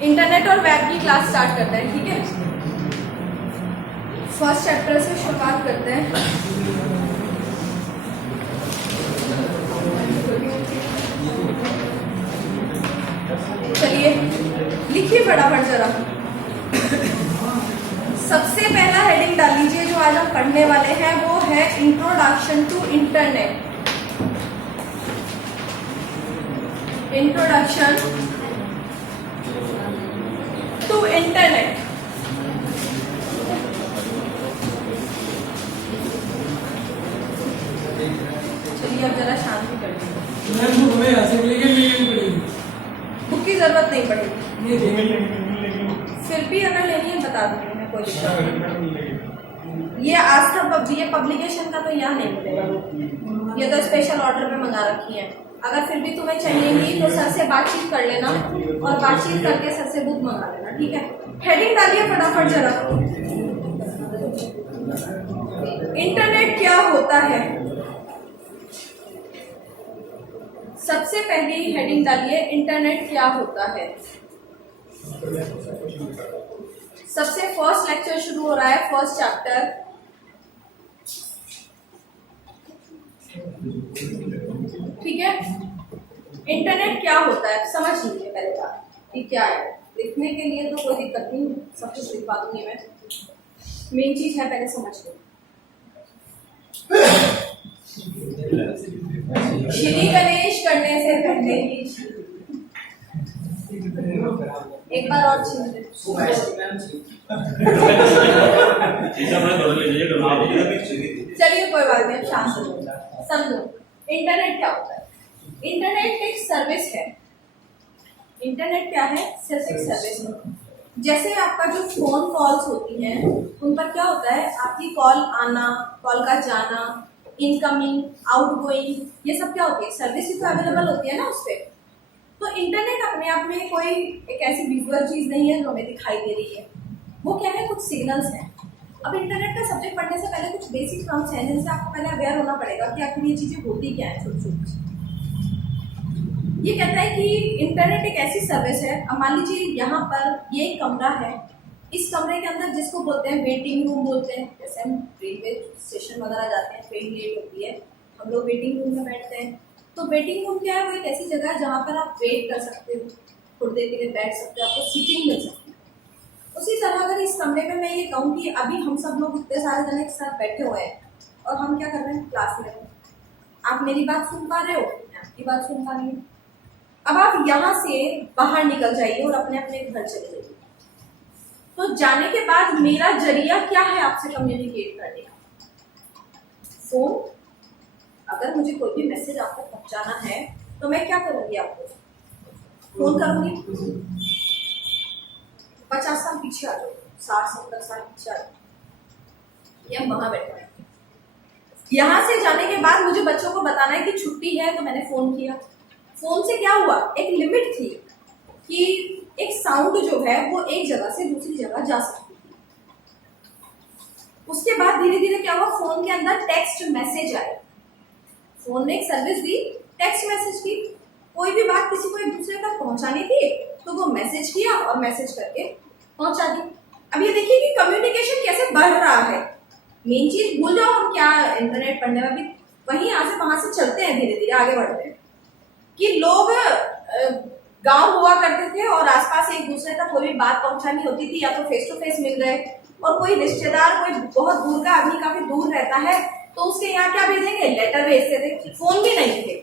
Internet और web की class start करते हैं, ठीक है। फर्स्ट चैप्टर से शुरुआत करते हैं। चलिए लिखिए फटाफट जरा। सबसे पहला हेडिंग डाल लीजिए जो आज हम पढ़ने वाले हैं, वो है introduction to internet. Introduction to internet. चलिए अब जरा शांति कर लीजिए। बुक की जरूरत नहीं पड़ेगी, फिर भी अगर लेनी है बता दूंगी मैं, कोई दिक्कत नहीं। ये आस्था ये पब्लिकेशन का तो यहाँ नहीं मिलेगा, ये तो स्पेशल ऑर्डर पे मंगा रखी है। अगर फिर भी तुम्हें चाहिए तो सर से बातचीत कर लेना और बातचीत करके सर से बुक मंगा लेना, ठीक है। हेडिंग डालिए फटाफट जरा। इंटरनेट क्या होता है? सबसे पहली हेडिंग डालिए, इंटरनेट क्या होता है। सबसे फर्स्ट लेक्चर शुरू हो रहा है, फर्स्ट चैप्टर। ठीक है, इंटरनेट क्या होता है समझ लीजिए पहले बात कि क्या है। लिखने के लिए तो कोई दिक्कत नहीं, सब कुछ लिखवा दूंगी मैं। मेन चीज है पहले समझ लो। श्री गणेश करने से पहले ही एक बार और चलिए कोई बात नहीं, शांत समझो। इंटरनेट क्या होता है? इंटरनेट एक सर्विस है। इंटरनेट क्या है? सिर्फ एक सर्विस है। जैसे आपका जो फोन कॉल्स होती हैं उन पर क्या होता है, आपकी कॉल आना, कॉल का जाना, इनकमिंग, आउटगोइंग, ये सब क्या होती है, सर्विस ही तो अवेलेबल होती है ना उस पर। तो इंटरनेट अपने आप में कोई एक ऐसी विजुअल चीज नहीं है जो हमें दिखाई दे रही है, वो क्या है, कुछ सिग्नल्स हैं। अब इंटरनेट का सब्जेक्ट पढ़ने से पहले कुछ बेसिक टर्म्स हैं जिनसे आपको पहले अवेयर होना पड़ेगा कि आखिर ये चीजें होती क्या है छोटी छोटी। ये कहता है कि इंटरनेट एक ऐसी सर्विस है। अब मान लीजिए यहाँ पर ये एक कमरा है, इस कमरे के अंदर जिसको बोलते हैं वेटिंग रूम बोलते हैं। जैसे हम रेलवे स्टेशन वगैरह जाते हैं, ट्रेन लेट होती है, हम लोग वेटिंग रूम में बैठते हैं। तो वेटिंग रूम क्या है, वो एक ऐसी जगह है जहाँ पर आप वेट कर सकते हो, थोड़ी देर के लिए बैठ सकते हो, आपको सीटिंग मिल सकती है। उसी तरह अगर इस कमरे में मैं ये कहूँ कि अभी हम सब लोग इतने सारे जने एक साथ बैठे हुए हैं और हम क्या कर रहे हैं, क्लास में आप मेरी बात सुन पा रहे हो, मैं आपकी बात सुन पा रही हूँ। अब आप यहाँ से बाहर निकल जाइए और अपने अपने घर चले जाइए। तो जाने के बाद मेरा जरिया क्या है आपसे कम्युनिकेट करने का? फोन। अगर मुझे कोई भी मैसेज आपको पहुंचाना है तो मैं क्या करूंगी, आपको फोन करूंगी। 50 साल पीछे आ जाओ, 60-70 साल पीछे आ जाओ, ये वहां बैठा है। यहां से जाने के बाद मुझे बच्चों को बताना है कि छुट्टी है, तो मैंने फोन किया। फोन से क्या हुआ, एक लिमिट थी कि एक साउंड जो है वो एक जगह से दूसरी जगह जा सकती थी। उसके बाद धीरे धीरे क्या हुआ, फोन के अंदर टेक्स्ट मैसेज आए। फोन ने एक सर्विस दी, टेक्स्ट मैसेज की। कोई भी बात किसी को एक दूसरे तक पहुंचानी थी तो वो मैसेज किया और मैसेज करके पहुंचा दी। अब ये देखिए कि कम्युनिकेशन कैसे बढ़ रहा है। मेन चीज भूल जाओ हम क्या इंटरनेट पढ़ने में भी वहीं यहाँ से वहां से चलते हैं, धीरे धीरे आगे बढ़ते हैं। कि लोग गांव हुआ करते थे और आसपास एक दूसरे तक कोई भी बात पहुंचानी होती थी, या तो फेस टू फेस मिल गए, और कोई रिश्तेदार कोई बहुत दूर का आदमी काफी दूर रहता है तो उसके यहाँ क्या भेजेंगे, लेटर भेजते थे। फोन भी नहीं थे,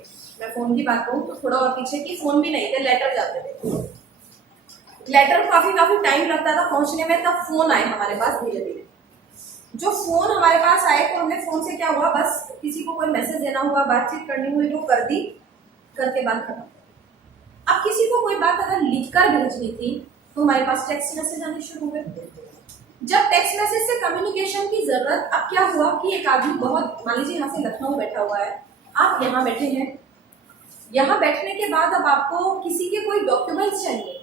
मैं फोन की बात कहूँ तो थोड़ा और पीछे की, फोन भी नहीं थे, लेटर जाते थे। लेटर काफी टाइम लगता था पहुंचने में, तब फोन आए हमारे पास धीरे धीरे। जो फोन हमारे पास आए तो हमने फोन से क्या हुआ, बस किसी को कोई मैसेज देना हुआ, बातचीत करनी हुई, जो कर दी, करके बात खत्म। अब किसी को कोई बात अगर लिखकर भेजनी थी तो हमारे पास टेक्स्ट मैसेज आने शुरू हुए। जब टेक्स्ट मैसेज से कम्युनिकेशन की जरूरत, अब क्या हुआ कि एक आदमी बहुत, मान लीजिए यहाँ से लखनऊ बैठा हुआ है, आप यहाँ बैठे हैं। यहाँ बैठने के बाद अब आपको किसी के कोई डॉक्यूमेंट्स चाहिए।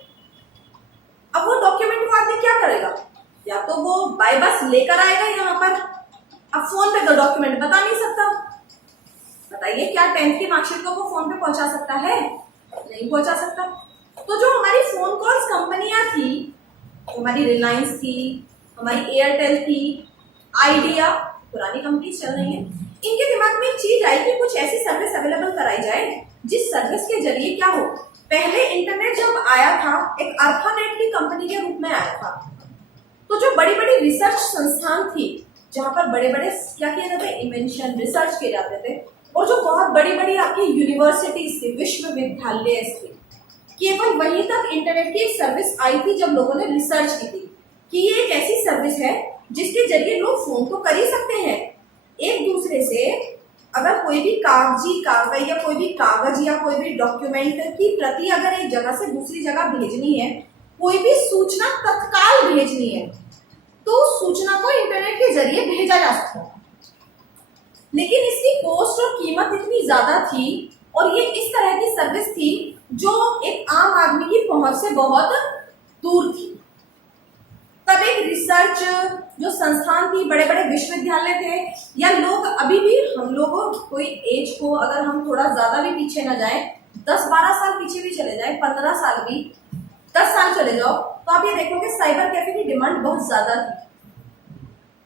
अब वो डॉक्यूमेंट को आदमी क्या करेगा, या तो वो बाय बस लेकर आएगा यहाँ पर। अब फोन पे तो डॉक्यूमेंट बता नहीं सकता, बताइए क्या 10th की मार्कशीट को वो फोन पे पहुंचा सकता है? नहीं पहुंचा सकता। तो जो हमारी फोन कॉल्स कंपनियां हमारी रिलायंस थी, हमारी एयरटेल थी, आइडिया, पुरानी कंपनी चल रही है, इनके दिमाग में एक चीज आई कि कुछ ऐसी सर्विस अवेलेबल कराई जाए जिस सर्विस के जरिए क्या हो। पहले इंटरनेट जब आया था एक अल्फानेट की कंपनी के रूप में आया था, तो जो बड़ी बड़ी रिसर्च संस्थान थी जहां पर बड़े बड़े क्या किए जाते, इन्वेंशन रिसर्च किए जाते थे, और जो बहुत बड़ी बड़ी आपकी यूनिवर्सिटीज थी, विश्वविद्यालय थे, केवल वहीं तक इंटरनेट की एक सर्विस आई थी जब लोगों ने रिसर्च की थी कि ये एक ऐसी सर्विस है जिसके जरिए लोग फोन तो कर ही सकते हैं एक दूसरे से। अगर कोई भी कागजी कागज या कोई भी कागज या कोई भी डॉक्यूमेंट की प्रति अगर एक जगह से दूसरी जगह भेजनी है, कोई भी सूचना तत्काल भेजनी है, तो सूचना को इंटरनेट के जरिए भेजा जा सकता है। लेकिन इसकी कॉस्ट और कीमत इतनी ज्यादा थी और ये इस तरह की सर्विस थी जो एक आम आदमी की पहुंच से बहुत दूर थी। तब एक रिसर्च जो संस्थान थी, बड़े बड़े विश्वविद्यालय थे, या लोग अभी भी, हम लोग कोई एज को अगर हम थोड़ा ज्यादा भी पीछे ना जाए, 10-12 साल पीछे भी चले जाए, 15 साल भी, 10 साल चले जाओ, तो आप ये देखोगे साइबर कैफे की डिमांड बहुत ज्यादा थी।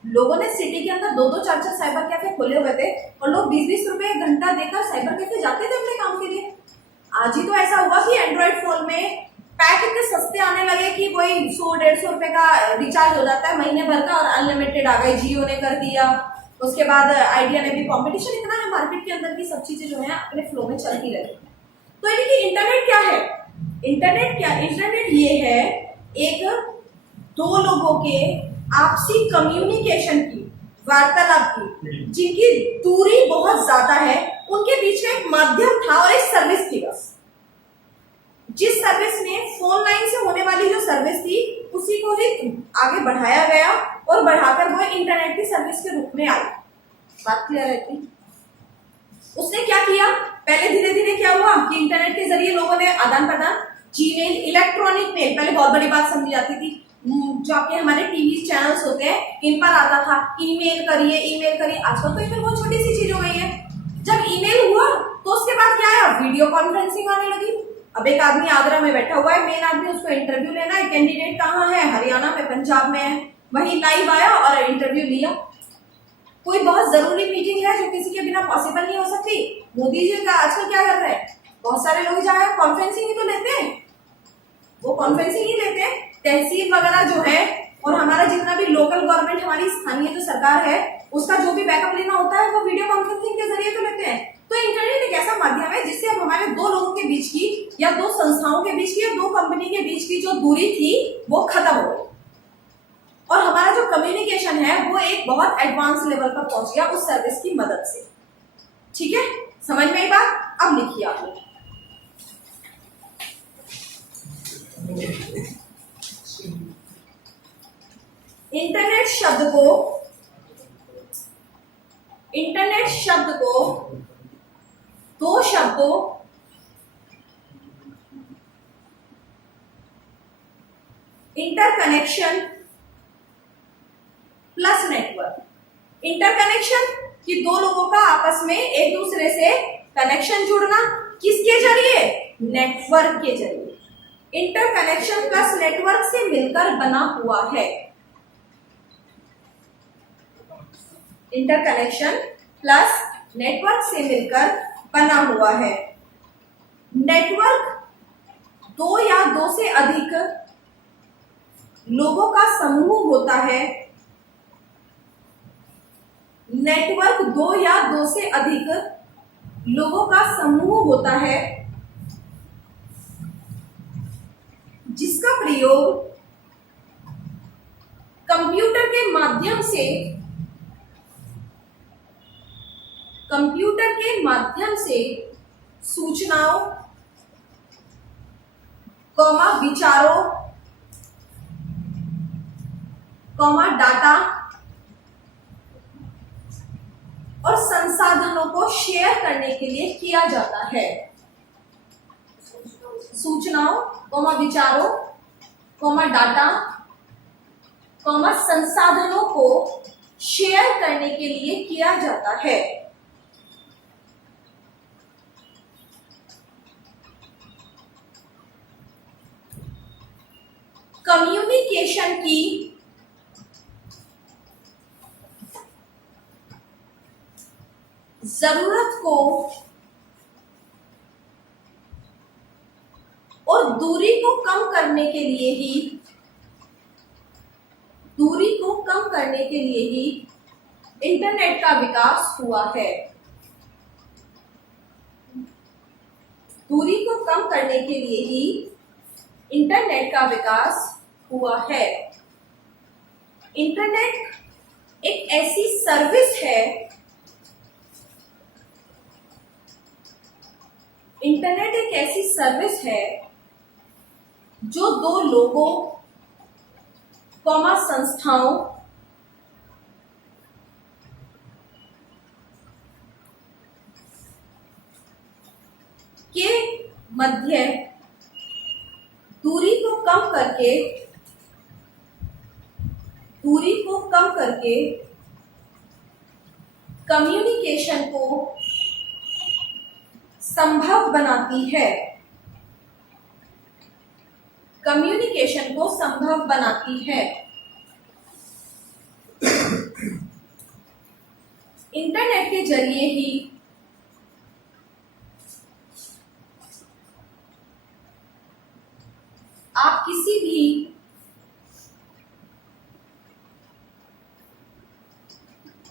लोगों ने सिटी के अंदर 2-2, 4-4 साइबर कैफे खोले हुए थे और लोग 20-20 रुपए घंटा देकर साइबर कैफे जाते थे अपने काम के लिए। आज ही तो ऐसा हुआ कि एंड्रॉइड फोन में पैक इतने सस्ते आने लगे कि कोई 100-150 रुपए का रिचार्ज हो जाता है महीने भर का और अनलिमिटेड आ गई, जियो ने कर दिया, उसके बाद आइडिया ने भी। कंपटीशन इतना है मार्केट के अंदर की सब चीजें जो है अपने फ्लो में चलती रहती है। तो यानी इंटरनेट क्या है, इंटरनेट ये है एक दो लोगों के आपसी कम्युनिकेशन की, वार्तालाप की, जिनकी दूरी बहुत ज्यादा है, उनके बीच में एक माध्यम था और एक सर्विस थी। बस जिस सर्विस में फोन लाइन से होने वाली जो सर्विस थी उसी को ही आगे बढ़ाया गया और बढ़ाकर वो इंटरनेट की सर्विस के रूप में आई। बात क्लियर रहती। उसने क्या किया, पहले धीरे धीरे क्या हुआ कि इंटरनेट के जरिए लोगों ने आदान प्रदान, जीमेल, इलेक्ट्रॉनिक मेल, पहले बहुत बड़ी बात समझी जाती थी, जो आपके हमारे टीवी चैनल्स होते हैं इन पर आता था ईमेल करिए, ईमेल करिए। आजकल तो इतनी बहुत छोटी सी चीज हो गई है। जब ईमेल हुआ तो उसके बाद क्या आया, वीडियो कॉन्फ्रेंसिंग आने लगी। अब एक आदमी आगरा में बैठा हुआ है, मेन आदमी, उसको इंटरव्यू लेना है, कैंडिडेट कहाँ है, हरियाणा में, पंजाब में है, वही लाइव आया और इंटरव्यू लिया। कोई बहुत जरूरी मीटिंग है जो किसी के बिना पॉसिबल नहीं हो सकती, मोदी जी का आजकल क्या कर रहे हैं, बहुत सारे लोग जहाँ कॉन्फ्रेंसिंग ही तो लेते हैं, वो कॉन्फ्रेंसिंग ही लेते हैं। तहसील वगैरह जो है और हमारा जितना भी लोकल गवर्नमेंट, हमारी स्थानीय जो सरकार है, उसका जो भी बैकअप लेना होता है वो वीडियो कॉन्फ्रेंसिंग के जरिए तो लेते हैं। तो इंटरनेट एक ऐसा माध्यम है जिससे अब हमारे दो लोगों के बीच की या दो संस्थाओं के बीच की या दो कंपनी के बीच की जो दूरी थी वो खत्म हो गई और हमारा जो कम्युनिकेशन है वो एक बहुत एडवांस लेवल पर पहुंच गया उस सर्विस की मदद से। ठीक है, समझ में आई बात? अब लिखिए आप लोग। इंटरनेट शब्द को दो शब्दों इंटरकनेक्शन प्लस नेटवर्क। इंटरकनेक्शन कि दो लोगों का आपस में एक दूसरे से कनेक्शन जुड़ना, किसके जरिए, नेटवर्क के जरिए। इंटरकनेक्शन प्लस नेटवर्क से मिलकर बना हुआ है। इंटरकनेक्शन प्लस नेटवर्क से मिलकर बना हुआ है। नेटवर्क दो या दो से अधिक लोगों का समूह होता है। नेटवर्क दो या दो से अधिक लोगों का समूह होता है जिसका प्रयोग कंप्यूटर के माध्यम से सूचनाओं, विचारों, डाटा और संसाधनों को शेयर करने के लिए किया जाता है। सूचनाओं, विचारों, डाटा, संसाधनों को शेयर करने के लिए किया जाता है। कम्युनिकेशन कम्युनिकेशन की जरूरत को और दूरी को कम करने के लिए ही इंटरनेट का विकास हुआ है। दूरी को कम करने के लिए ही इंटरनेट का विकास हुआ है। इंटरनेट एक ऐसी सर्विस है, इंटरनेट एक ऐसी सर्विस है जो दो लोगों, संस्थाओं के मध्य दूरी को कम करके कम्युनिकेशन को संभव बनाती है। कम्युनिकेशन को संभव बनाती है। इंटरनेट के जरिए ही आप किसी भी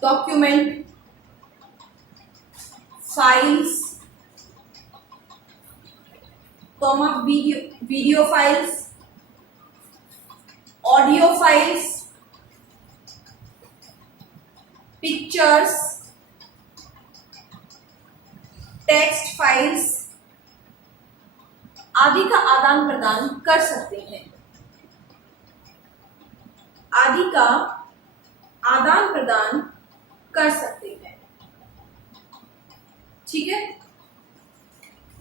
document, files, video files, audio files, pictures, text files आदि का आदान प्रदान कर सकते हैं। आदि का आदान प्रदान कर सकते हैं। ठीक है,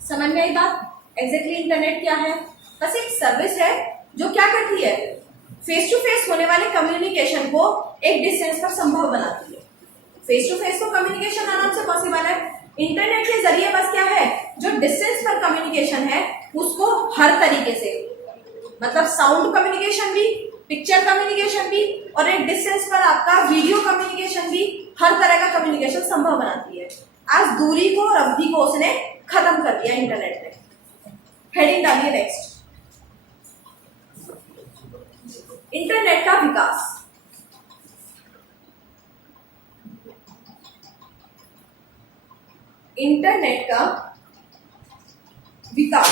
समझ में आई बात? एग्जैक्टली इंटरनेट क्या है? बस एक सर्विस है जो क्या करती है, फेस टू फेस होने वाले कम्युनिकेशन को एक डिस्टेंस पर संभव बनाती है। फेस टू फेस तो कम्युनिकेशन आराम से पॉसिबल है। इंटरनेट के जरिए बस क्या है, जो डिस्टेंस पर कम्युनिकेशन है उसको हर तरीके से, मतलब साउंड कम्युनिकेशन भी, पिक्चर कम्युनिकेशन भी, और एक डिस्टेंस पर आपका वीडियो कम्युनिकेशन भी, हर तरह का कम्युनिकेशन संभव बनाती है। आज दूरी को और अवधि को उसने खत्म कर दिया इंटरनेट ने। हेडिंग डालिए नेक्स्ट, इंटरनेट का विकास। इंटरनेट का विकास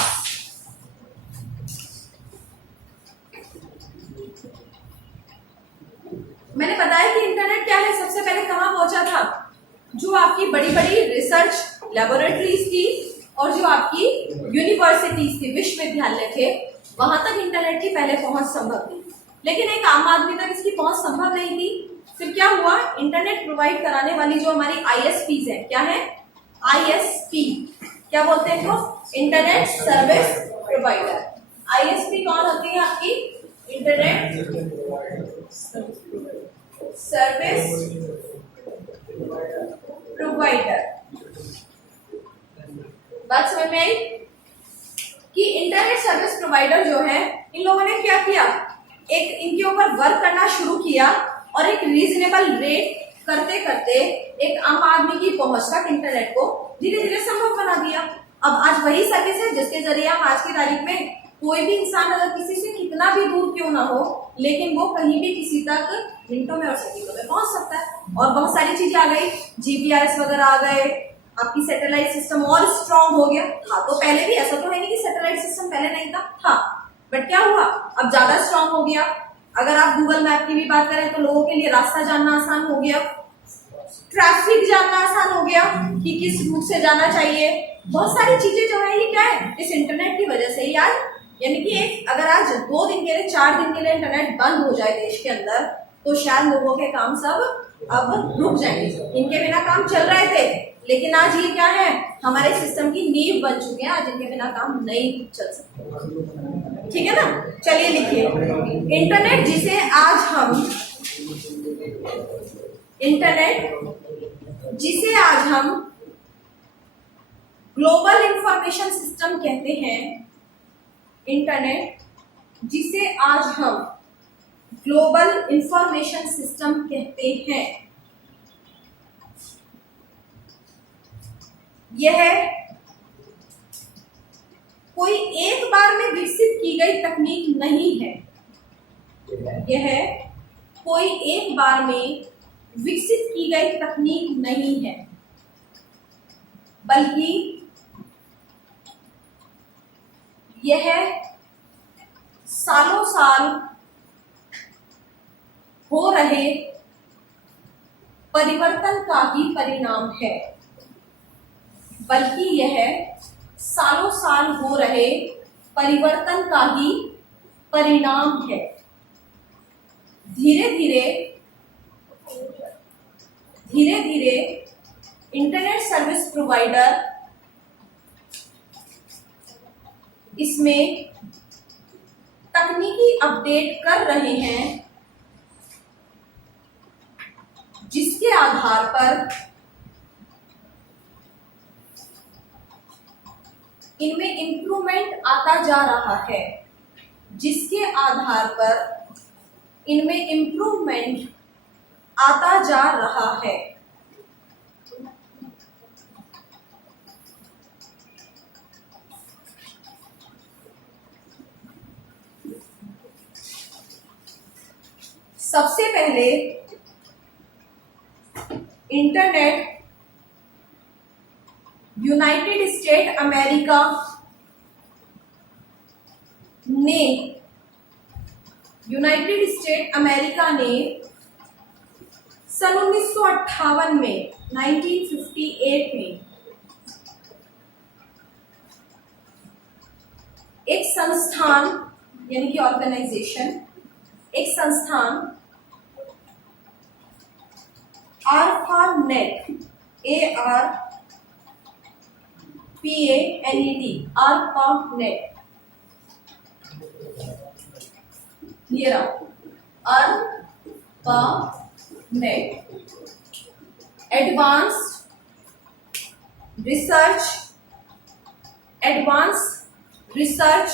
मैंने बताया कि इंटरनेट क्या है, सबसे पहले कहां पहुंचा था, जो आपकी बड़ी बड़ी रिसर्च लैबोरेटरीज थी और जो आपकी यूनिवर्सिटीज थी, विश्वविद्यालय थे, वहां तक इंटरनेट की पहले पहुंच संभव थी। लेकिन एक आम आदमी तक इसकी पहुंच संभव नहीं थी। फिर क्या हुआ, इंटरनेट प्रोवाइड कराने वाली जो हमारी आईएसपीज है, क्या है आईएसपी, क्या बोलते हैं इनको, इंटरनेट सर्विस प्रोवाइडर। आईएसपी कौन होती है आपकी, इंटरनेट सर्विस प्रोवाइडर। बात समझ में आई कि इंटरनेट सर्विस प्रोवाइडर जो है, इन लोगों ने क्या किया, एक इनके ऊपर वर्क करना शुरू किया और एक रीजनेबल रेट करते करते एक आम आदमी की पहुंच तक इंटरनेट को धीरे धीरे संभव बना दिया। अब आज वही सर्विस है जिसके जरिए हम आज की तारीख में कोई भी इंसान अगर किसी से कितना भी दूर क्यों ना हो, लेकिन वो कहीं भी किसी तक मिनटों में और सेकंडों में पहुंच सकता है। और बहुत सारी चीजें आ गई, जीपीआरएस वगैरह आ गए, आपकी सैटेलाइट सिस्टम और स्ट्रांग हो गया। हाँ, तो पहले भी ऐसा तो है नहीं कि सैटेलाइट सिस्टम पहले नहीं था, हाँ, बट क्या हुआ, अब ज्यादा स्ट्रांग हो गया। अगर आप गूगल मैप की भी बात करें तो लोगों के लिए रास्ता जानना आसान हो गया, ट्रैफिक जानना आसान हो गया कि किस रूट से जाना चाहिए। बहुत सारी चीजें जो है ये क्या है, इस इंटरनेट की वजह से ही आज, यानी कि एक अगर आज 2 दिन के लिए 4 दिन के लिए इंटरनेट बंद हो जाए देश के अंदर, तो शायद लोगों के काम सब अब रुक जाएंगे। इनके बिना काम चल रहे थे, लेकिन आज ये क्या है, हमारे सिस्टम की नींव बन चुके हैं, आज इनके बिना काम नहीं चल सकते। ठीक है ना, चलिए लिखिए, इंटरनेट जिसे आज हम ग्लोबल इंफॉर्मेशन सिस्टम कहते हैं, इंटरनेट जिसे आज हम ग्लोबल इंफॉर्मेशन सिस्टम कहते हैं। यह कोई एक बार में विकसित की गई तकनीक नहीं है। यह कोई एक बार में विकसित की गई तकनीक नहीं है, बल्कि यह सालों साल हो रहे परिवर्तन का ही परिणाम है। बल्कि यह सालों साल हो रहे परिवर्तन का ही परिणाम है। धीरे धीरे इंटरनेट सर्विस प्रोवाइडर इसमें तकनीकी अपडेट कर रहे हैं, जिसके आधार पर इनमें इंप्रूवमेंट आता जा रहा है, जिसके आधार पर इनमें इंप्रूवमेंट आता जा रहा है। सबसे पहले इंटरनेट यूनाइटेड स्टेट अमेरिका ने सन 1958 में 1958 में एक संस्थान यानी कि ऑर्गेनाइजेशन, एक संस्थान ARPANET, ARPANET, ये रहा ARPANET, advance research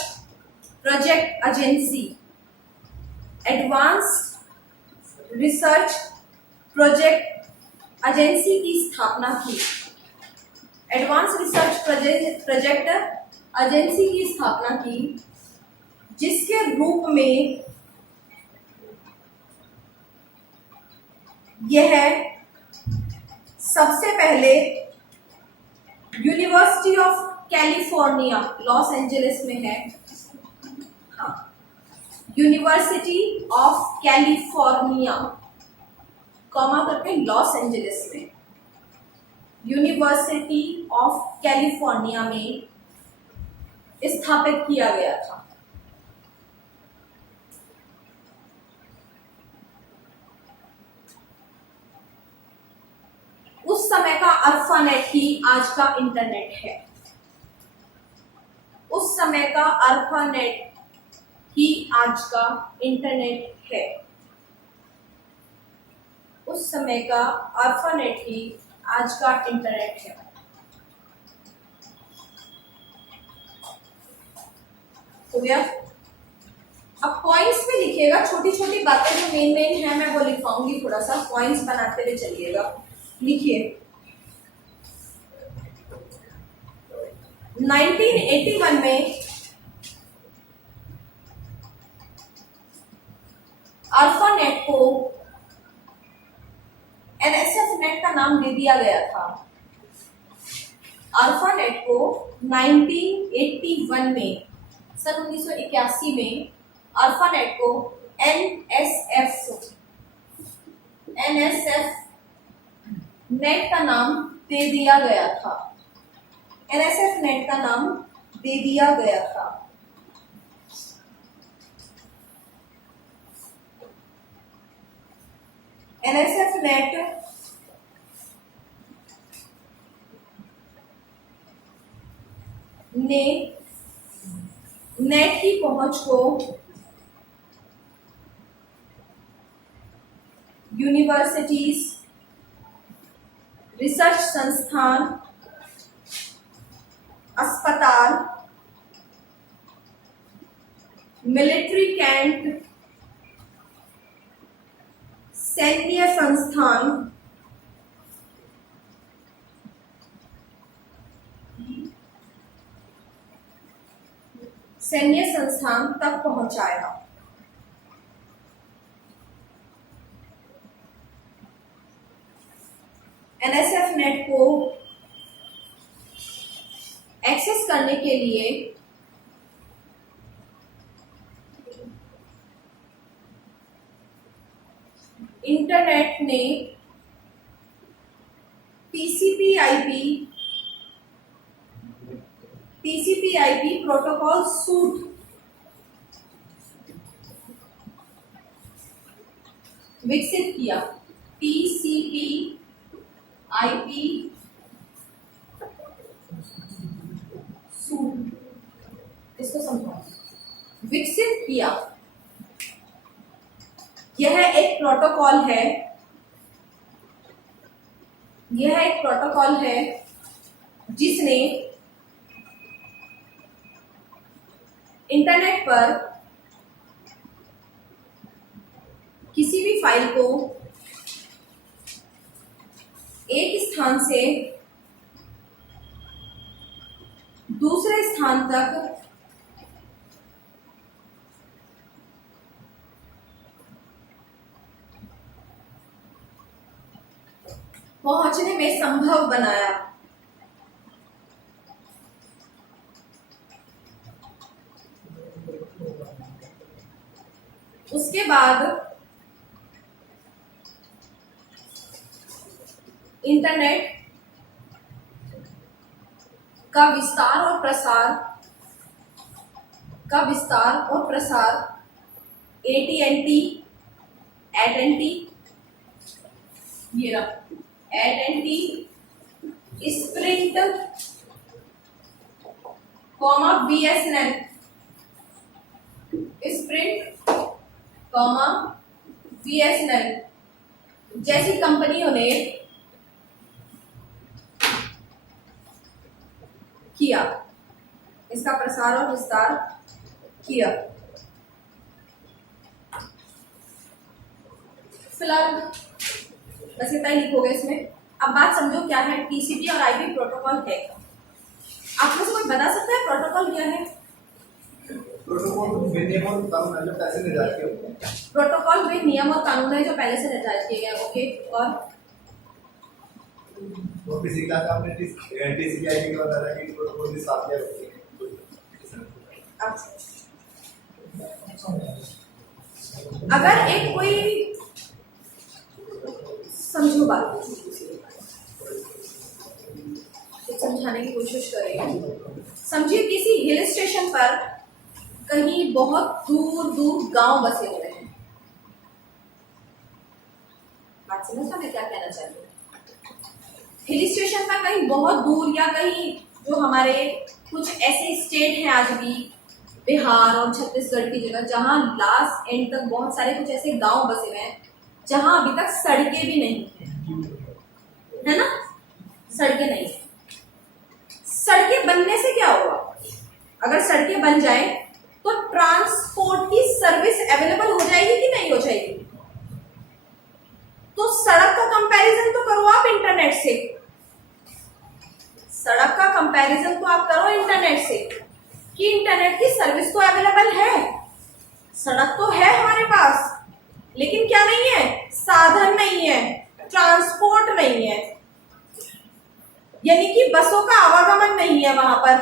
project agency, advance research project agency की स्थापना की। एडवांस रिसर्च प्रोजेक्ट एजेंसी की स्थापना की, जिसके रूप में यह सबसे पहले university of California, Los Angeles में है, यूनिवर्सिटी ऑफ कैलिफोर्निया कॉमा करके लॉस एंजलिस में, यूनिवर्सिटी ऑफ कैलिफोर्निया में स्थापित किया गया था। उस समय का ARPANET ही आज का इंटरनेट है। उस समय का ARPANET ही आज का इंटरनेट है। उस समय का ARPANET ही आज का इंटरनेट है। हो गया? अब पॉइंट्स में लिखिएगा, छोटी छोटी बातें जो मेन है मैं वो लिखवाऊंगी, थोड़ा सा पॉइंट्स बनाते हुए चलिएगा। लिखिए 1981 में ARPANET को NSF नेट का नाम दे दिया गया था। ARPANET को 1981 में, सन 1981 में ARPANET को NSF नेट का नाम दे दिया गया था। NSF नेट का नाम दे दिया गया था। NSF नेट ने नेट की पहुंच को यूनिवर्सिटीज, रिसर्च संस्थान, अस्पताल, मिलिट्री कैंप सैन्य संस्थान तक पहुंचाया। एनएसएफ नेट को एक्सेस करने के लिए इंटरनेट ने टीसीपी/आईपी प्रोटोकॉल सूट विकसित किया। टीसीपी/आईपी सूट, इसको समझाओ। विकसित किया, यह एक प्रोटोकॉल है जिसने इंटरनेट पर किसी भी फाइल को एक स्थान से दूसरे स्थान तक पहुंचने में संभव बनाया। उसके बाद इंटरनेट का विस्तार और प्रसार एटीएनटी स्प्रिंट बीएसएनएल जैसी कंपनियों ने किया, इसका प्रसार और विस्तार किया। फिलहाल बस इतना ही लिखोगे इसमें। अब बात समझो क्या है टीसीपी और आईपी प्रोटोकॉल है। आप में से कोई बता सकता है प्रोटोकॉल क्या है? प्रोटोकॉल वे नियम और कानून है जो पहले से निर्धारित किए होते हैं। प्रोटोकॉल वे नियम और कानून है जो पहले से निर्धारित किए गए। ओके, और वो किसी क्लास में आपने टीसीपी/आईपी का बताया कि प्रोटोकॉल के साथ क्या होते हैं। अगर एक कोई समझो बात समझाने की कोशिश करें। समझिए किसी हिल स्टेशन पर कहीं बहुत दूर दूर गांव बसे हुए हैं। बात समझना मैं क्या कहना चाहती हूँ? हिल स्टेशन पर कहीं बहुत दूर या कहीं जो हमारे कुछ ऐसे स्टेट हैं आज भी, बिहार और छत्तीसगढ़ की जगह, जहां लास्ट एंड तक बहुत सारे कुछ ऐसे गांव बसे हुए हैं जहां अभी तक सड़कें भी नहीं है ना। सड़कें नहीं है। सड़कें बनने से क्या होगा? अगर सड़कें बन जाए तो ट्रांसपोर्ट की सर्विस अवेलेबल हो जाएगी कि नहीं हो जाएगी? तो सड़क का कंपैरिजन तो करो आप इंटरनेट से। सड़क का कंपैरिजन तो आप करो इंटरनेट से कि इंटरनेट की सर्विस तो अवेलेबल है, सड़क तो है हमारे पास, लेकिन क्या नहीं है? साधन नहीं है, ट्रांसपोर्ट नहीं है, यानी कि बसों का आवागमन नहीं है। वहां पर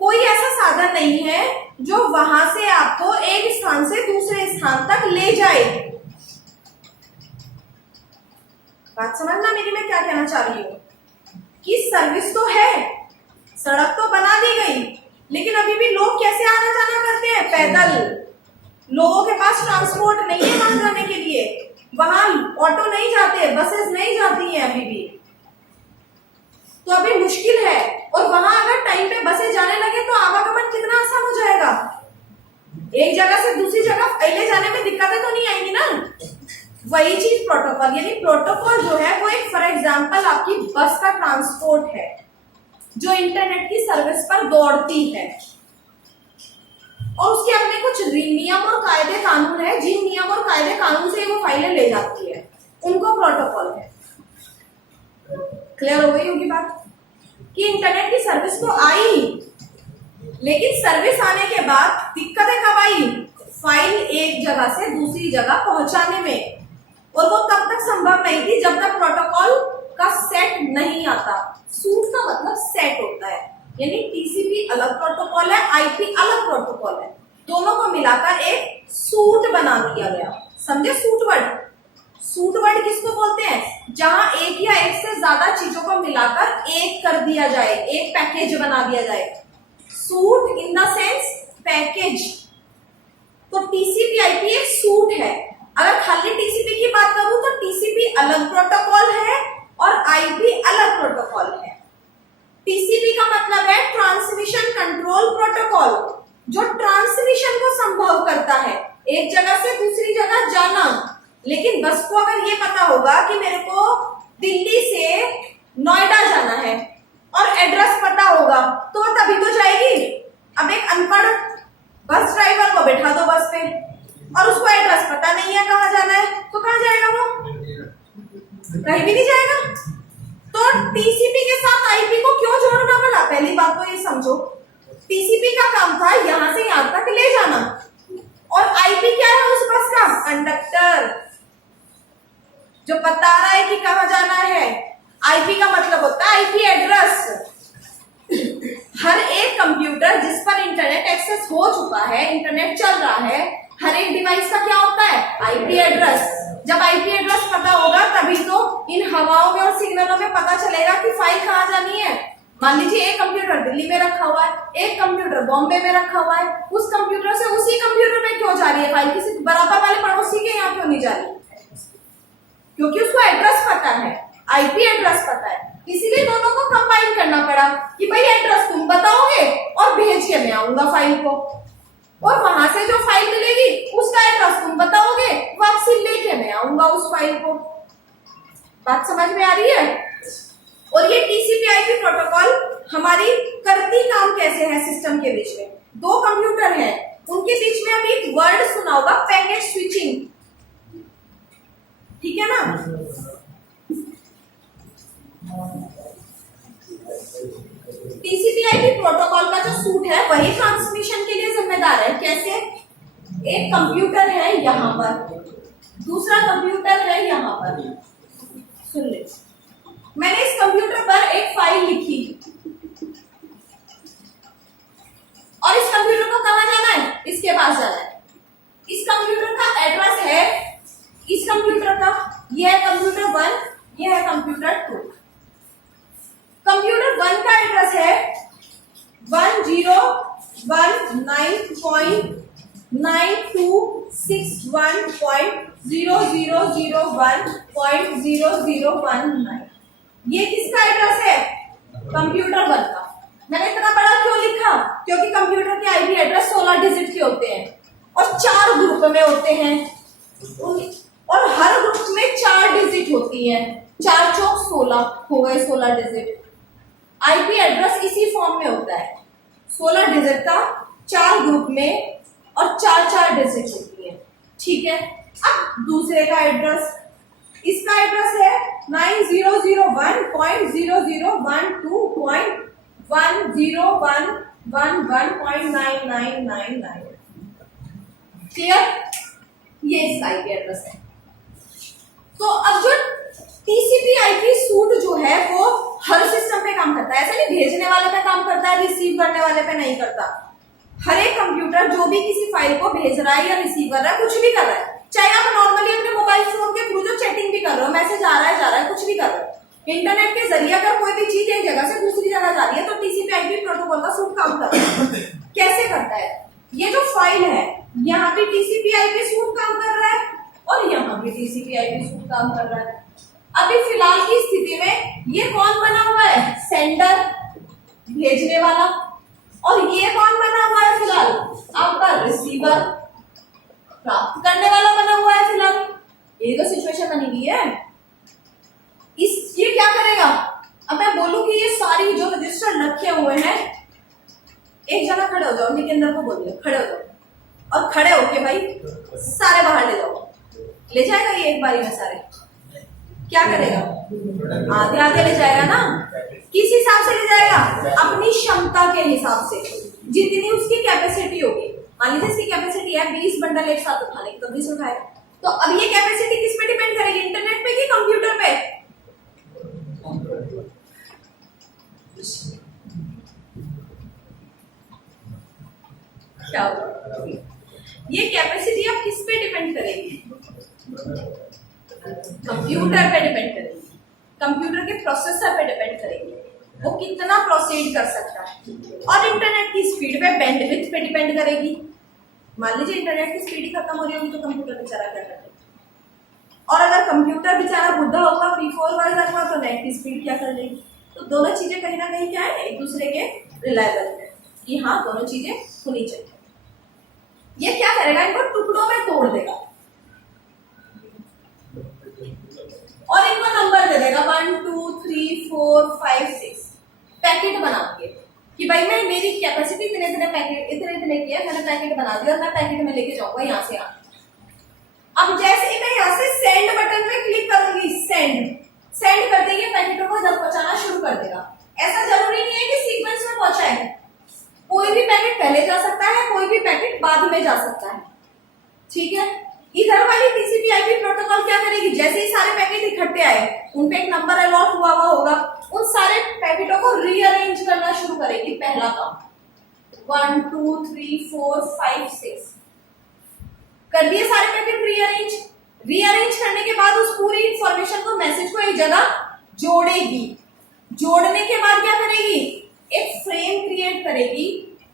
कोई ऐसा साधन नहीं है जो वहां से आपको एक स्थान से दूसरे स्थान तक ले जाए। बात समझना मेरी, मैं क्या कहना चाह रही हूं कि सर्विस तो है, सड़क तो बना दी गई, लेकिन अभी भी लोग कैसे आना जाना करते हैं? पैदल। लोगों के पास ट्रांसपोर्ट नहीं है वहां जाने के लिए, वहां ऑटो नहीं जाते, बसेस नहीं जाती हैं अभी भी, तो अभी मुश्किल है। और वहां अगर टाइम पे बसें जाने लगे तो आवागमन कितना आसान हो जाएगा। एक जगह से दूसरी जगह पहले जाने में दिक्कतें तो नहीं आएंगी ना। वही चीज प्रोटोकॉल, यानी प्रोटोकॉल जो है वो एक फॉर एग्जांपल आपकी बस का ट्रांसपोर्ट है जो इंटरनेट की सर्विस पर दौड़ती है, और उसके अपने कुछ नियम और कायदे कानून है, जिन नियम और कायदे कानून से वो फाइलें ले जाती है, उनको प्रोटोकॉल है। क्लियर हो गई होगी बात कि इंटरनेट की सर्विस तो आई, लेकिन सर्विस आने के बाद दिक्कतें कब आई? फाइल एक जगह से दूसरी जगह पहुंचाने में, और वो तब तक संभव नहीं थी जब तक प्रोटोकॉल का सेट नहीं आता। सूट का मतलब सेट होता है, यानी टीसीपी अलग प्रोटोकॉल है, आईपी अलग प्रोटोकॉल है, दोनों को मिलाकर एक सूट बना दिया गया। समझे? Suit word. सूट वर्ड किसको बोलते हैं? जहां एक या एक से ज्यादा चीजों को मिलाकर एक कर दिया जाए, एक पैकेज बना दिया जाए। Suit in the sense package. तो टीसीपी आईपी एक सूट है। अगर खाली टीसीपी की बात करूं तो टीसीपी अलग प्रोटोकॉल है और आईपी अलग प्रोटोकॉल है। टीसीपी का मतलब है ट्रांसमिशन कंट्रोल प्रोटोकॉल, जो ट्रांसमिशन को संभव करता है, एक जगह से दूसरी जगह जाना। लेकिन बस को अगर ये पता होगा कि मेरे को दिल्ली से नोएडा जाना है और एड्रेस पता होगा तो वो तभी तो जाएगी। अब एक अनपढ़ बस ड्राइवर को बैठा दो बस पे और उसको एड्रेस पता नहीं है कहाँ जाना है, तो कहाँ जाएगा वो? कहीं भी नहीं जाएगा। तो टीसीपी के साथ आईपी को क्यों जोड़ना पड़ा? पहली बात तो ये समझो, टीसीपी का काम था यहां से यहां तक ले जाना, और आईपी क्या है उस बस का? कंडक्टर, जो बता रहा है कि कहाँ जाना है। आईपी का मतलब होता है आईपी एड्रेस। हर एक कंप्यूटर जिस पर इंटरनेट एक्सेस हो चुका है, इंटरनेट चल रहा है, हर एक डिवाइस का क्या होता है? IP address. जब आईपी एड्रेस पता होगा तभी तो इन हवाओं में और सिग्नलों में पता चलेगा कि फाइल कहाँ जानी है। मान लीजिए एक कंप्यूटर दिल्ली में रखा हुआ है, एक कंप्यूटर बॉम्बे में रखा हुआ है, उस कंप्यूटर से उसी कंप्यूटर में क्यों जा रही है फाइल? किसी बराबर वाले पड़ोसी के यहाँ क्यों नहीं जा रही? क्योंकि उसको एड्रेस पता है, आईपी एड्रेस पता है। इसीलिए दोनों को कंबाइन करना पड़ा कि भाई एड्रेस तुम बताओगे और भेज के मैं आऊंगा फाइल को, और वहां से जो फाइल मिलेगी उसका एड्रेस तुम बताओगे, वापसी लेके मैं आऊंगा उस फाइल को। बात समझ में आ रही है? और ये टीसीपी आईपी प्रोटोकॉल हमारी करती काम कैसे है सिस्टम के बीच में? दो कंप्यूटर हैं, उनके बीच में अभी एक वर्ड सुना होगा, पैकेट स्विचिंग। ठीक है ना? टीसीपी/आईपी प्रोटोकॉल का जो सूट है वही ट्रांसमिशन के लिए जिम्मेदार है। कैसे? एक कंप्यूटर है यहाँ पर, दूसरा कंप्यूटर है यहाँ पर। सुन ले, मैंने इस कंप्यूटर पर एक फाइल लिखी और इस कंप्यूटर को कहाँ जाना है? इसके पास जाना है। इस कंप्यूटर का एड्रेस है इस कंप्यूटर का, यह है कंप्यूटर 1, यह है कंप्यूटर 2। कंप्यूटर 1 का एड्रेस है 10.92.6261.0001.0019। ये किसका एड्रेस है? कंप्यूटर 1 का। मैंने इतना बड़ा क्यों लिखा? क्योंकि कंप्यूटर के आईपी एड्रेस 16 डिजिट के होते हैं और 4 ग्रुप में होते हैं, और हर ग्रुप में 4 डिजिट होती है। 4 चौक 16 हो गए, 16 डिजिट। आईपी एड्रेस इसी फॉर्म में होता है, 16 डिजिट का, 4 ग्रुप में और 4 डिजिट होती है। ठीक है। अब दूसरे का एड्रेस, इसका एड्रेस है 9001.001.10111.9999। क्लियर? ये इसका आईपी एड्रेस है। तो अब जो टीसीपी आईपी सूट जो है वो हर सिस्टम पे काम करता है। ऐसा नहीं भेजने वाले पे काम करता है, रिसीव करने वाले पे नहीं करता। हर एक कंप्यूटर जो भी किसी फाइल को भेज रहा है या रिसीव कर रहा है, कुछ भी कर रहा है, चाहे आप नॉर्मली अपने मोबाइल फोन के थ्रू जो चैटिंग भी कर रहे हो, मैसेज आ रहा है, कुछ भी कर रहे हो, इंटरनेट के जरिए अगर कोई भी चीज एक जगह से दूसरी जगह जा रही है तो टीसीपी आईपी प्रोटोकॉल का सूट काम करता है। कैसे करता है? ये जो फाइल है यहाँ पे टीसीपी आईपी सूट काम कर रहा है और यहाँ भी टीसीपी आईपी सूट काम कर रहा है। अभी फिलहाल की स्थिति में ये कौन बना हुआ है? सेंडर, भेजने वाला। और ये कौन बना हुआ है फिलहाल? आपका रिसीवर, प्राप्त करने वाला बना हुआ है फिलहाल। ये तो सिचुएशन बनी हुई है। ये क्या करेगा? अब मैं बोलूं कि ये सारी जो रजिस्टर रखे हुए हैं, एक जगह खड़े हो जाओ, निकेंद्र को बोलिए खड़े हो जाओ, और खड़े होके भाई सारे बाहर ले जाओ। ले जाएगा ये एक बारी में सारे? क्या करेगा? आधे आधे ले जाएगा ना। किस हिसाब से ले जाएगा? अपनी क्षमता के हिसाब से, जितनी उसकी कैपेसिटी होगी। मान लीजिए इसकी कैपेसिटी है 20 बंडल एक साथ उठाने की, तो 20 उठाएगा। तो अब ये कैपेसिटी किस पे डिपेंड करेगी? इंटरनेट पे कि कंप्यूटर पे? क्या होगा? ये कैपेसिटी अब किस पे डिपेंड करेगी? कंप्यूटर पे डिपेंड करेगी, कंप्यूटर के प्रोसेसर पे डिपेंड करेगी, वो कितना प्रोसीड कर सकता है। और इंटरनेट की स्पीड पे, बैंडविड्थ पे डिपेंड करेगी। मान लीजिए इंटरनेट की स्पीड ही खत्म हो रही होगी तो कंप्यूटर बेचारा क्या करेगा? और अगर कंप्यूटर बेचारा बुढ़ा होगा, P4 वर्जन का, तो नेट की स्पीड क्या कर लेगी? तो दोनों चीजें कहीं ना कहीं क्या है, एक दूसरे के रिलायबल है कि हाँ दोनों चीजें होनी चाहिए। ये क्या करेगा? इनको टुकड़ों में तोड़ देगा और इनको नंबर दे देगा 1 2 3 4 5 6 पैकेट बना के कि भाई मैं, मेरी कैपेसिटी इतने इतने पैकेट, इतने इतने की है, मैंने पैकेट बना दिया और मैं पैकेट में लेके जाऊंगा यहाँ से यहाँ। अब जैसे ही मैं यहाँ से सेंड बटन पे क्लिक करूंगी, सेंड कर देंगे, पैकेटों को इधर पहुंचाना शुरू कर देगा। ऐसा जरूरी नहीं है कि सीक्वेंस में पहुंचाए, कोई भी पैकेट पहले जा सकता है, कोई भी पैकेट बाद में जा सकता है। ठीक है, इधर वाली TCP/IP प्रोटोकॉल क्या करेगी? जैसे ही सारे पैकेट इकट्ठे आए, उन पे एक नंबर अलॉट हुआ होगा, उन सारे पैकेटों को रीअरेंज करना शुरू करेगी। पहला काम 1 2 3 4 5 6 कर दिए सारे पैकेट रीअरेंज करने के बाद उस पूरी इंफॉर्मेशन को, मैसेज को एक जगह जोड़ेगी। जोड़ने के बाद क्या करेगी? एक फ्रेम क्रिएट करेगी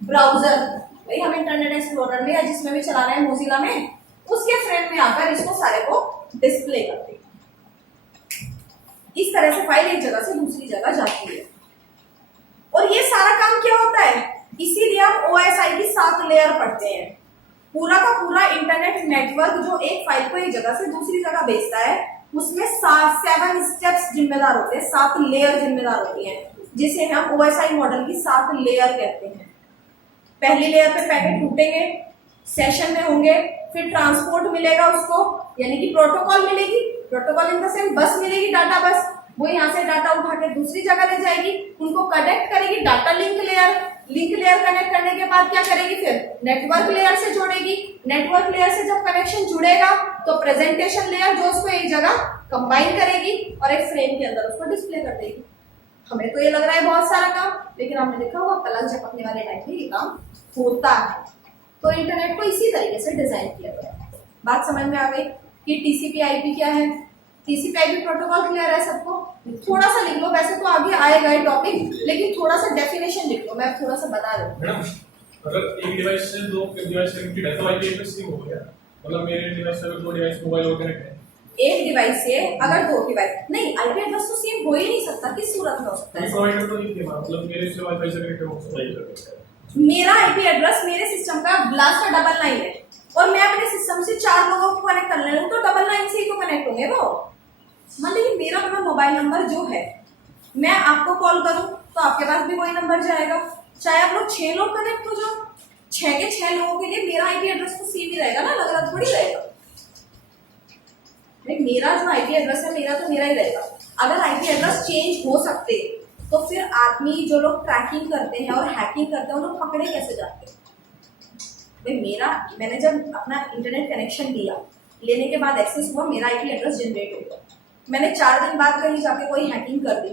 ब्राउजर, भाई हम इंटरनेट एक्सप्लोरर में या जिसमें भी चला रहे हैं, मोजिला में, उसके फ्रेम में आकर इसको सारे को डिस्प्ले कर देगी। इस तरह से फाइल एक जगह से दूसरी जगह जाती है। और ये सारा काम क्या होता है? इसीलिए हम OSI की 7 लेयर पढ़ते हैं। पूरा का पूरा इंटरनेट नेटवर्क जो एक फाइल को एक जगह से दूसरी जगह भेजता है, उसमें 7 स्टेप्स जिम्मेदार होते हैं, 7 लेयर जिम्मेदार होती हैं, जिसे हम OSI मॉडल की 7 लेयर कहते हैं। पहली लेयर पे पैकेट टूटेंगे, सेशन में होंगे, फिर ट्रांसपोर्ट मिलेगा उसको, यानी कि प्रोटोकॉल मिलेगी, प्रोटोकॉल इन द सेंस बस मिलेगी, डाटा बस, वो यहाँ से डाटा उठा के दूसरी जगह ले जाएगी, उनको कनेक्ट करेगी, डाटा लिंक लेयर कनेक्ट करने के बाद क्या करेगी? फिर नेटवर्क लेयर से जोड़ेगी। नेटवर्क लेयर से जब कनेक्शन जुड़ेगा तो प्रेजेंटेशन लेयर जो उसको एक जगह कंबाइन करेगी और एक फ्रेम के अंदर उसको डिस्प्ले कर देगी। हमें तो ये लग रहा है बहुत सारा काम, लेकिन आपने देखा होगा पलंग झपकने वाले टाइम पे ये काम होता है। तो इंटरनेट को इसी तरीके से डिजाइन किया गया है। बात समझ में आ गई कि TCP/IP क्या है? TCP/IP प्रोटोकॉल क्लियर है सबको? थोड़ा सा लिख लो, वैसे तो आगे आएगा ये टॉपिक, लेकिन थोड़ा सा डेफिनेशन लिख लो, मैं थोड़ा सा बता दूं। मैडम अगर एक डिवाइस से दो डिवाइस कनेक्टेड है तो IP एड्रेस सिंक हो गया, मतलब मेरे डिवाइस से 2 डिवाइस मोबाइल और कनेक्ट है, एक डिवाइस से अगर 2 डिवाइस नहीं, IP एड्रेस तो सेम हो ही नहीं सकता। किस सूरत में हो सकता है? प्रोवाइडर तो नहीं देगा, मतलब मेरे से वाईफाई से कनेक्ट हो सकता है। मेरा IP एड्रेस मेरे सिस्टम का लास्ट का 999 है और मैं अपने सिस्टम से 4 लोगों को कनेक्ट कर ले लूं तो 999 से ही तो कनेक्ट होंगे वो। मान लीजिए मेरा अपना मोबाइल नंबर जो है, मैं आपको कॉल करूं तो आपके पास भी वही नंबर जाएगा, चाहे आप लोग 6 लोग कनेक्ट हो जाओ, 6 के 6 लोगों के लिए मेरा IP एड्रेस तो सेम ही रहेगा ना, अलग अलग थोड़ी रहेगा। मेरा जो IP एड्रेस है मेरा तो मेरा ही रहेगा। अगर IP एड्रेस चेंज हो सकते तो फिर आदमी जो लोग ट्रैकिंग करते हैं और हैकिंग करते हैं, वो लोग पकड़े कैसे जाते हैं? मैंने जब अपना इंटरनेट कनेक्शन लिया, लेने के बाद एक्सेस हुआ, मेरा IP एड्रेस जनरेट हो गया। मैंने 4 दिन बाद कहीं जाके कोई हैकिंग कर दी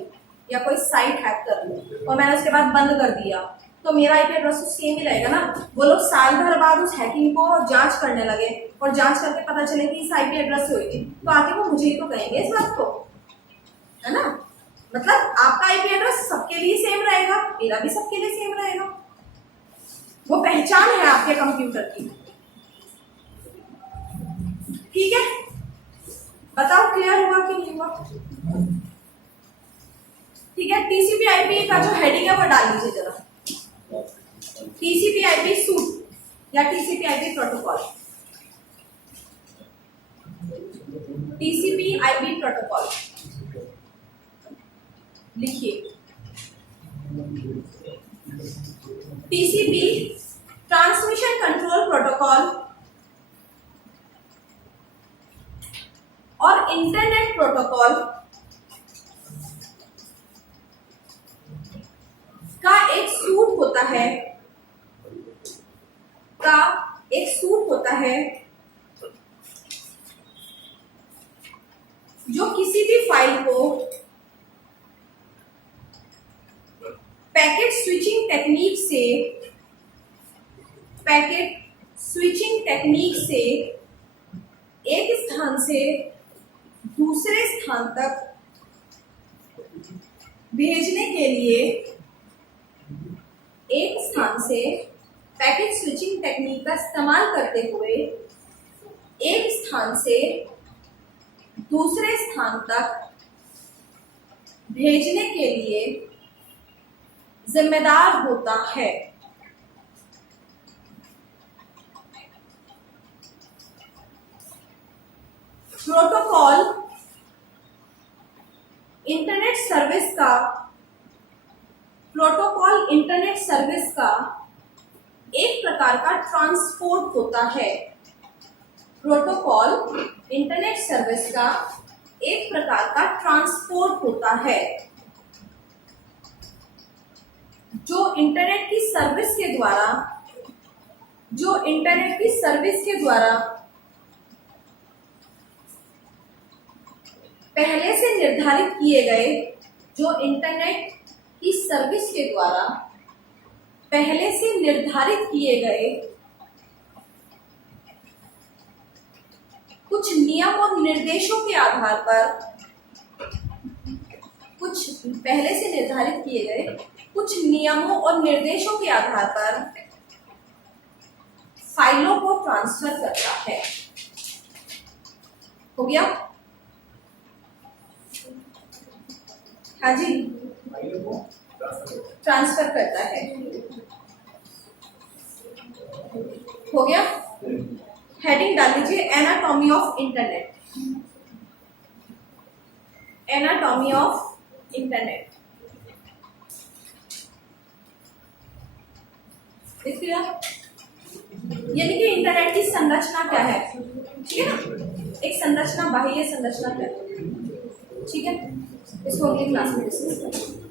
या कोई साइट हैक कर ली और मैंने उसके बाद बंद कर दिया, तो मेरा IP एड्रेस तो सेम ही रहेगा ना। वो लोग साल भर बाद उस हैकिंग को जांच करने लगे और जांच करके पता चले कि इस IP एड्रेस से हुई थी, तो आके वो मुझे ही तो कहेंगे इस बात को, है ना। मतलब आपका IP एड्रेस सबके लिए सेम रहेगा, मेरा भी सबके लिए सेम रहेगा। वो पहचान है आपके कंप्यूटर की। ठीक है, बताओ क्लियर हुआ कि नहीं हुआ? ठीक है, TCP/IP का जो हेडिंग है वो डाल लीजिए जरा, TCP/IP सूट या TCP/IP प्रोटोकॉल। TCP/IP प्रोटोकॉल लिखिए। TCP transmission control protocol internet protocol का एक सूट होता है जो किसी भी फाइल को पैकेट स्विचिंग टेक्निक से एक स्थान से दूसरे स्थान तक भेजने के लिए एक स्थान से पैकेट स्विचिंग टेक्निक का इस्तेमाल करते हुए एक स्थान से दूसरे स्थान तक भेजने के लिए जिम्मेदार होता है। प्रोटोकॉल इंटरनेट सर्विस का एक प्रकार का ट्रांसपोर्ट होता है। प्रोटोकॉल इंटरनेट सर्विस का एक प्रकार का ट्रांसपोर्ट होता है जो इंटरनेट की सर्विस के द्वारा पहले से निर्धारित किए गए कुछ नियम और निर्देशों के आधार पर फाइलों को ट्रांसफर करता है। हो गया? हाँ जी, ट्रांसफर करता है। हो गया? हेडिंग डाल लीजिए, एनाटॉमी ऑफ इंटरनेट। लिख लिया? यानी कि इंटरनेट की संरचना क्या है, ठीक है ना? एक संरचना, बाह्य संरचना क्या है, ठीक है? इसको अगली क्लास में डिस्कस करेंगे।